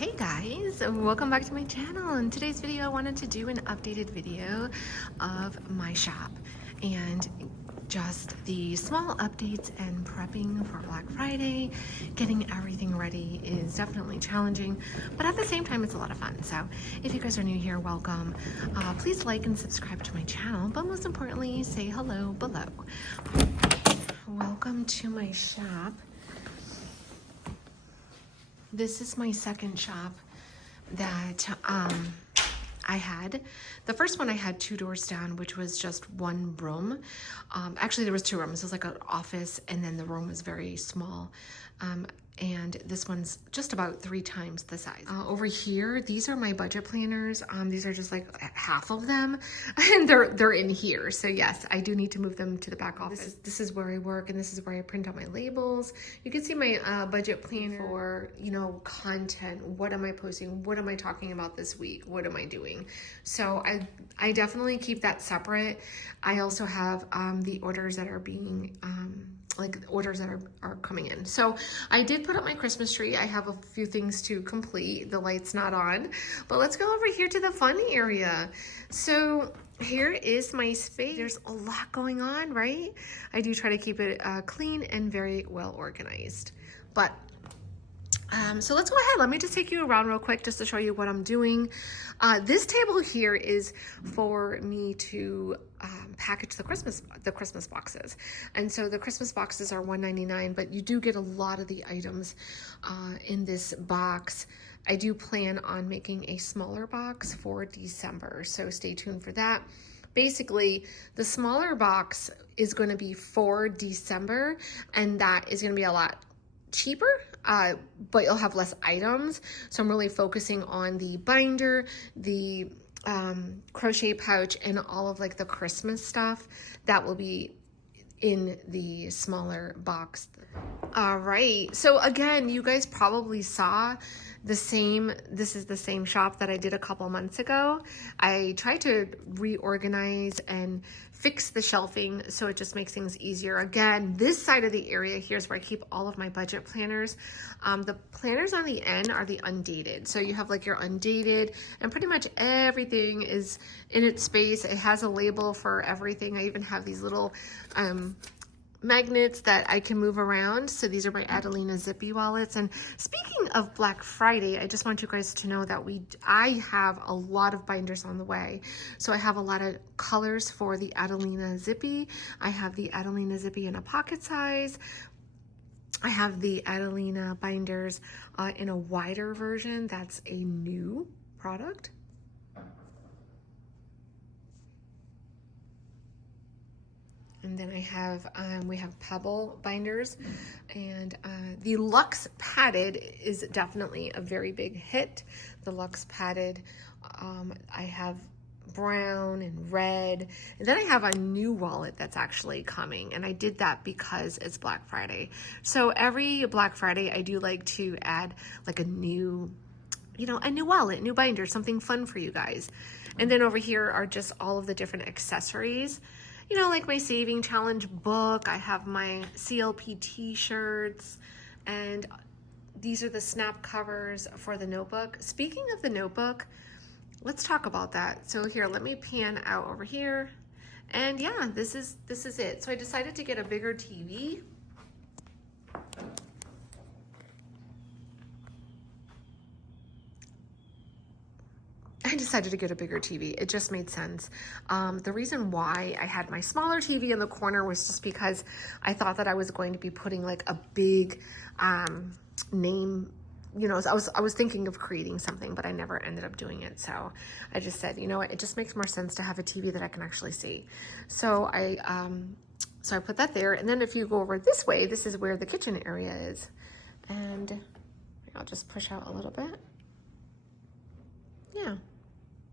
Hey guys, welcome back to my channel. In today's video I wanted to do an updated video of my shop and just the small updates and prepping for Black Friday. Getting everything ready is definitely challenging, but at the same time it's a lot of fun. So if you guys are new here, welcome. Please like and subscribe to my channel, but most importantly say hello below. Welcome to my shop. This is my second shop that I had. The first one I had 2 doors down, which was just one room. Actually, there was 2 rooms. It was like an office, and then the room was very small. And this one's just about 3 times the size. Over here, these are my budget planners. These are just like half of them, and they're in here. So yes, I do need to move them to the back office. This is where I work, and this is where I print out my labels. You can see my budget planner for, you know, content. What am I posting? What am I talking about this week? What am I doing? So I definitely keep that separate. I also have the orders that are being like orders that are coming in. So I did put up my Christmas tree. I have a few things to complete. The light's not on, but let's go over here to the fun area. So here is my space. There's a lot going on, right? I do try to keep it clean and very well organized. But so let's go ahead. Let me just take you around real quick just to show you what I'm doing. This table here is for me to package the Christmas boxes. And so the Christmas boxes are $1.99, but you do get a lot of the items in this box. I do plan on making a smaller box for December, so stay tuned for that. Basically, the smaller box is going to be for December, and that is going to be a lot cheaper, but you'll have less items. So I'm really focusing on the binder, the crochet pouch, and all of like the Christmas stuff that will be in the smaller box. All right, so again, you guys probably saw this is the same shop that I did a couple months ago. I tried to reorganize and fix the shelving so it just makes things easier. Again, this side of the area here is where I keep all of my budget planners. The planners on the end are the undated. So you have like your undated, and pretty much everything is in its space. It has a label for everything. I even have these little magnets that I can move around. So these are my Adelina Zippy wallets. And speaking of Black Friday, I just want you guys to know that I have a lot of binders on the way. So I have a lot of colors for the Adelina Zippy. I have the Adelina Zippy in a pocket size. I have the Adelina binders in a wider version. That's a new product. And then I have, we have Pebble binders, and the Luxe Padded is definitely a very big hit. The Luxe Padded, I have brown and red, and then I have a new wallet that's actually coming, and I did that because it's Black Friday. So every Black Friday I do like to add like a new, you know, a new wallet, new binder, something fun for you guys. And then over here are just all of the different accessories. You know, like my Saving Challenge book, I have my CLP t-shirts, and these are the snap covers for the notebook. Speaking of the notebook, let's talk about that. So here, let me pan out over here. And yeah, this is it. So I decided to get a bigger TV. I decided to get a bigger TV. It just made sense. The reason why I had my smaller TV in the corner was just because I thought that I was going to be putting like a big name. You know, I was thinking of creating something, but I never ended up doing it. So I just said, you know what, it just makes more sense to have a TV that I can actually see. So I put that there. And then if you go over this way, this is where the kitchen area is. And I'll just push out a little bit. Yeah.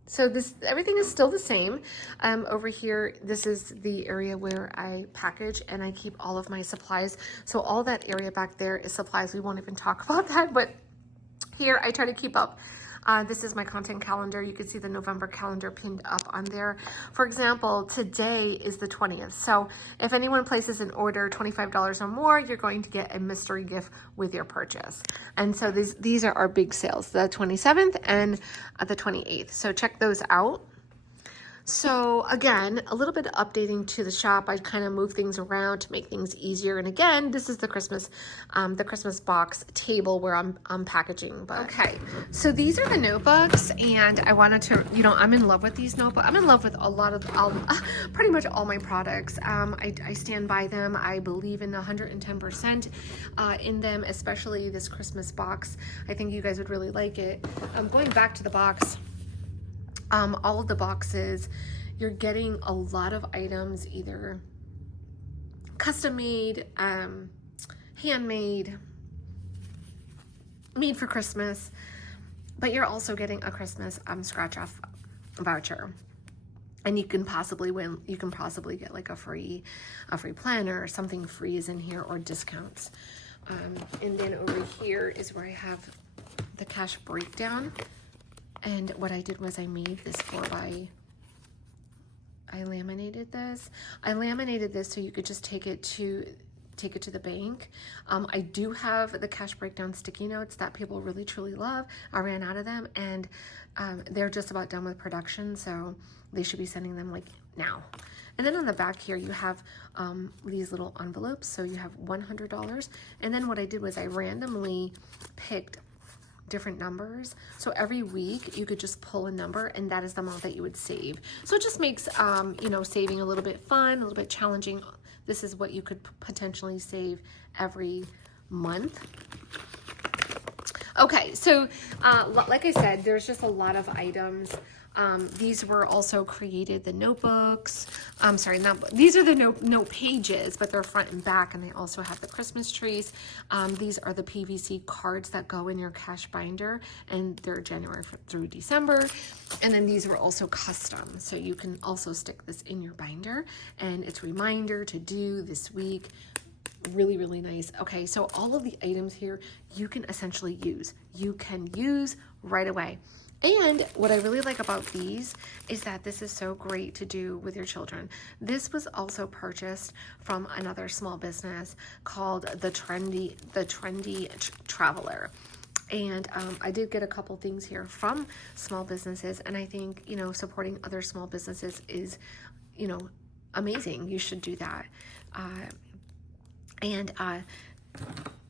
So everything is still the same. Over here, this is the area where I package and I keep all of my supplies. So all that area back there is supplies. We won't even talk about that, but here I try to keep up This is my content calendar. You can see the November calendar pinned up on there. For example, today is the 20th. So if anyone places an order $25 or more, you're going to get a mystery gift with your purchase. And so these are our big sales, the 27th and the 28th. So check those out. So again, a little bit of updating to the shop. I kind of move things around to make things easier. And again, this is the Christmas box table where I'm packaging. But okay, so these are the notebooks, and I wanted to, you know, I'm in love with these notebooks. I'm in love with a lot of, pretty much all my products. I stand by them. I believe in 110% in them, especially this Christmas box. I think you guys would really like it. Going back to the box. All of the boxes, you're getting a lot of items, either custom made, handmade, made for Christmas, but you're also getting a Christmas scratch off voucher. And you can possibly win, you can possibly get like a free planner, or something free is in here, or discounts. And then over here is where I have the cash breakdown. And what I did was I made this I laminated this. I laminated this so you could just take it to the bank. I do have the cash breakdown sticky notes that people really truly love. I ran out of them, and they're just about done with production, so they should be sending them like now. And then on the back here you have these little envelopes, so you have $100. And then what I did was I randomly picked different numbers, so every week you could just pull a number, and that is the amount that you would save. So it just makes you know, saving a little bit fun, a little bit challenging. This is what you could potentially save every month. Okay, so like I said, there's just a lot of items. These were also created, the notebooks. Sorry, these are the note pages, but they're front and back, and they also have the Christmas trees. These are the PVC cards that go in your cash binder, and they're January through December. And then these were also custom, so you can also stick this in your binder, and it's a reminder to do this week. Really, really nice. Okay, so all of the items here you can essentially use. You can use right away. And what I really like about these is that this is so great to do with your children. This was also purchased from another small business called the Trendy Traveler. And I did get a couple things here from small businesses, and I think, you know, supporting other small businesses is, you know, amazing. You should do that.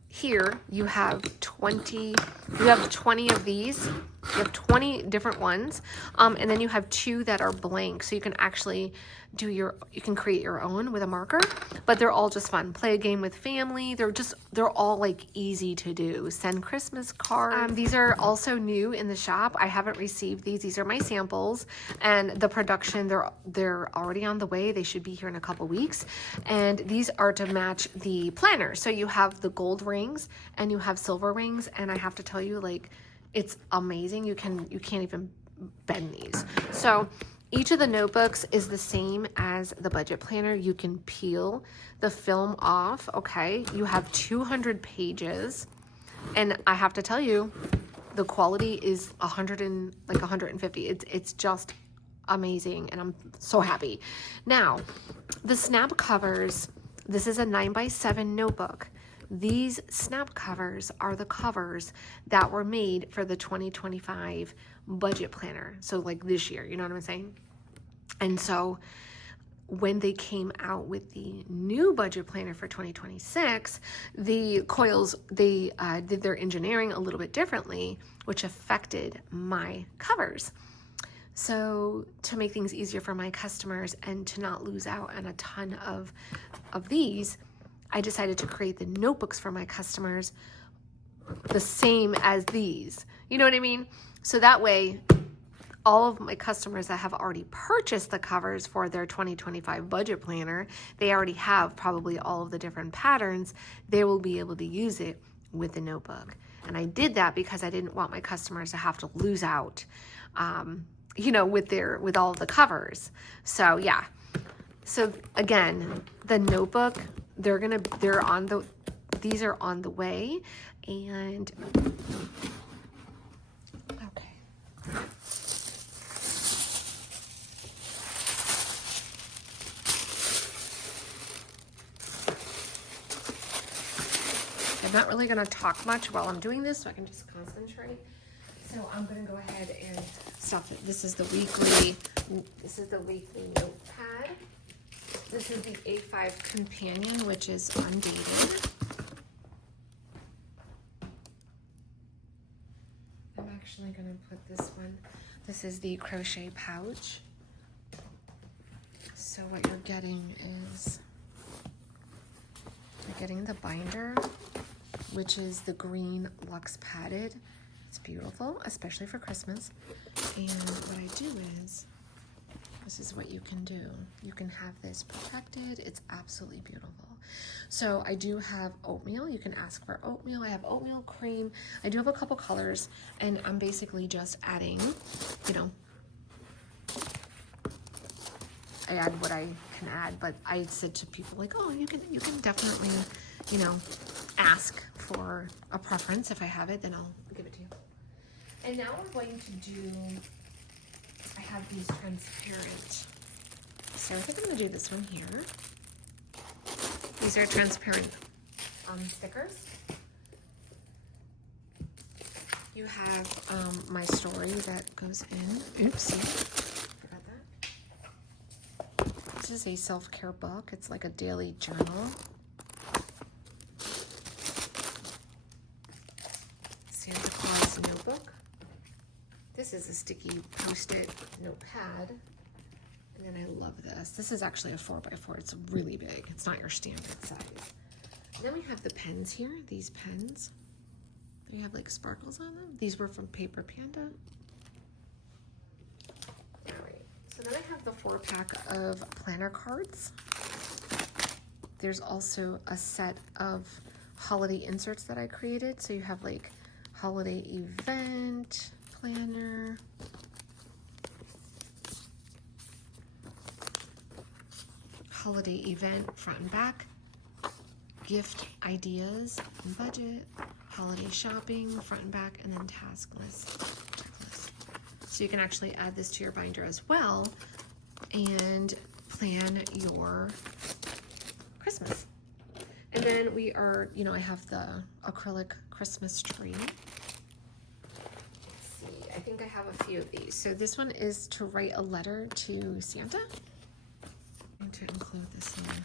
Here you have 20 of these. You have 20 different ones, and then you have 2 that are blank, so you can actually you can create your own with a marker, but they're all just fun. Play a game with family. They're all like easy to do. Send Christmas cards. These are also new in the shop. I haven't received these. These are my samples, and the production, they're already on the way. They should be here in a couple weeks, and these are to match the planner. So you have the gold rings and you have silver rings, and I have to tell you, like, it's amazing. You can't even bend these. So each of the notebooks is the same as the budget planner. You can peel the film off, okay? You have 200 pages, and I have to tell you, the quality is 150. It's just amazing, and I'm so happy. Now, the snap covers, this is a 9x7 notebook. These snap covers are the covers that were made for the 2025 budget planner. So like this year, you know what I'm saying? And so when they came out with the new budget planner for 2026, the coils, they did their engineering a little bit differently, which affected my covers. So to make things easier for my customers and to not lose out on a ton of these, I decided to create the notebooks for my customers the same as these. You know what I mean? So that way, all of my customers that have already purchased the covers for their 2025 budget planner, they already have probably all of the different patterns. They will be able to use it with the notebook. And I did that because I didn't want my customers to have to lose out, you know, with all of the covers. So yeah. So again, the notebook, these are on the way. And okay, I'm not really gonna talk much while I'm doing this, so I can just concentrate. So I'm gonna go ahead and stuff it. This is the weekly notepad. This is the A5 Companion, which is undated. I'm actually gonna put this one. This is the crochet pouch. So what you're getting is, you're getting the binder, which is the green luxe padded. It's beautiful, especially for Christmas. And what I do is, this is what you can do. You can have this protected. It's absolutely beautiful. So I do have oatmeal. You can ask for oatmeal. I have oatmeal cream. I do have a couple colors, and I'm basically just adding, you know, I add what I can add, but I said to people like, oh, you can definitely, you know, ask for a preference. If I have it, then I'll give it to you. And now we're going to do, I have these transparent. So I think I'm gonna do this one here. These are transparent stickers. You have my story that goes in. Oopsie, forgot that. This is a self-care book. It's like a daily journal. Santa Claus notebook. This is a sticky post-it notepad. And then I love this. This is actually a 4x4. It's really big. It's not your standard size. And then we have the pens here, these pens. They have like sparkles on them. These were from Paper Panda. All right, so then I have the 4-pack of planner cards. There's also a set of holiday inserts that I created. So you have like holiday event planner, holiday event front and back, gift ideas and budget, holiday shopping front and back, and then task list. So you can actually add this to your binder as well and plan your Christmas. And then we are, you know, I have the acrylic Christmas tree. I think I have a few of these. So this one is to write a letter to Santa. I'm going to include this here.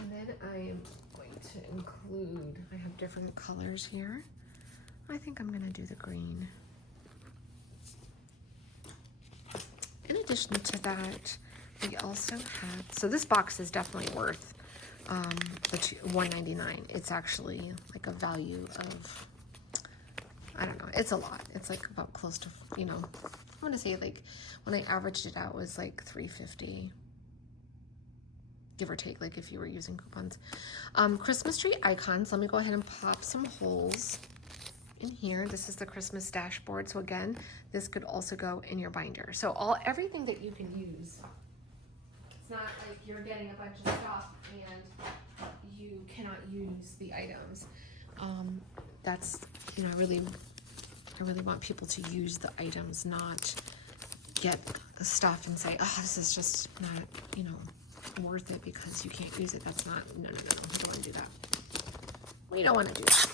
And then I am going to include, I have different colors here. I think I'm going to do the green. In addition to that, we also have, so this box is definitely worth the $1.99. It's actually like a value of, I don't know, it's a lot. It's like about close to, you know, I want to say like when I averaged it out, it was like $3.50, give or take, like if you were using coupons. Christmas tree icons. Let me go ahead and pop some holes in here. This is the Christmas dashboard. So again, this could also go in your binder. So everything that you can use. It's not like you're getting a bunch of stuff and you cannot use the items. That's, you know, I really want people to use the items, not get stuff and say, oh, this is just not, you know, worth it because you can't use it. That's not, no. We don't want to do that. We don't want to do that.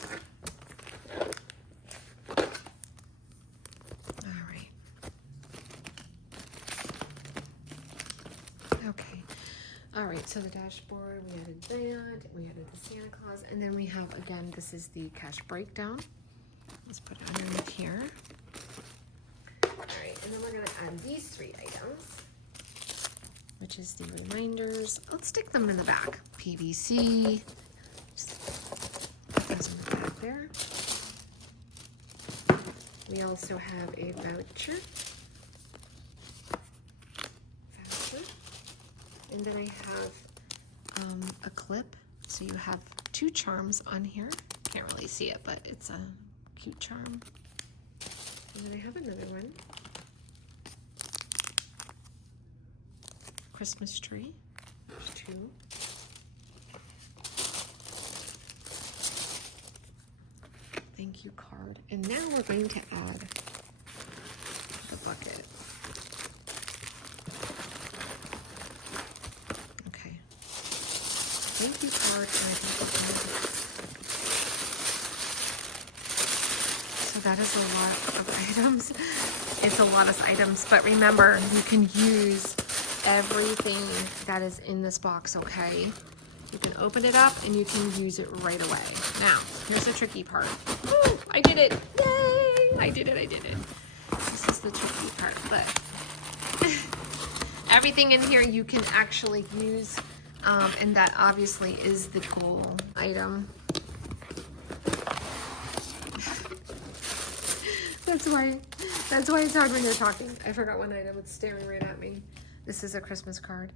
All right, so the dashboard, we added that, we added the Santa Claus, and then we have, again, this is the cash breakdown. Let's put it underneath here. All right, and then we're gonna add these 3 items, which is the reminders. Let's stick them in the back. PVC, just put those in the back there. We also have a voucher. And then I have a clip. So you have 2 charms on here. Can't really see it, but it's a cute charm. And then I have another one. Christmas tree. There's 2. Thank you card. And now we're going to add the bucket. thank you card, and I think we're good. So that is a lot of items. It's a lot of items, but remember, you can use everything that is in this box, okay? You can open it up and you can use it right away. Now, here's the tricky part. Woo, I did it. Yay! I did it. This is the tricky part, but everything in here you can actually use, and that obviously is the goal item. That's why it's hard when you're talking. I forgot one item. It's staring right at me. This is a Christmas card.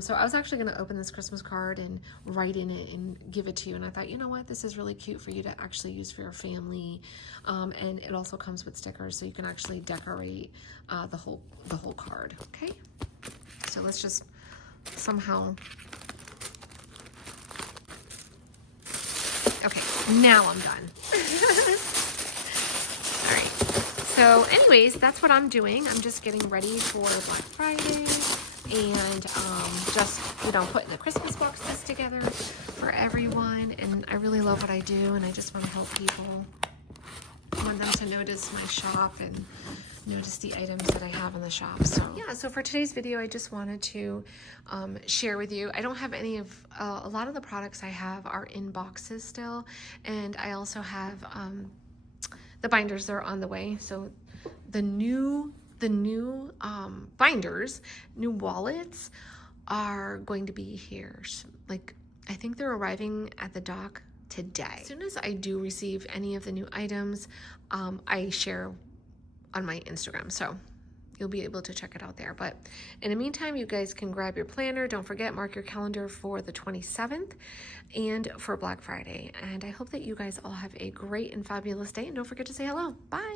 So I was actually going to open this Christmas card and write in it and give it to you. And I thought, you know what? This is really cute for you to actually use for your family. And it also comes with stickers, so you can actually decorate the whole card. Okay. So let's just somehow. Okay. Now I'm done. All right. So anyways, that's what I'm doing. I'm just getting ready for Black Friday and just, putting the Christmas boxes together for everyone. And I really love what I do, and I just want to help people. I want them to notice my shop and notice the items that I have in the shop. So yeah, so for today's video, I just wanted to share with you. I don't have any of, a lot of the products I have are in boxes still. And I also have the binders, they're on the way. So the new binders, new wallets are going to be here. Like, I think they're arriving at the dock today. As soon as I do receive any of the new items, I share on my Instagram. So you'll be able to check it out there. But in the meantime, you guys can grab your planner. Don't forget, mark your calendar for the 27th and for Black Friday. And I hope that you guys all have a great and fabulous day. And don't forget to say hello. Bye.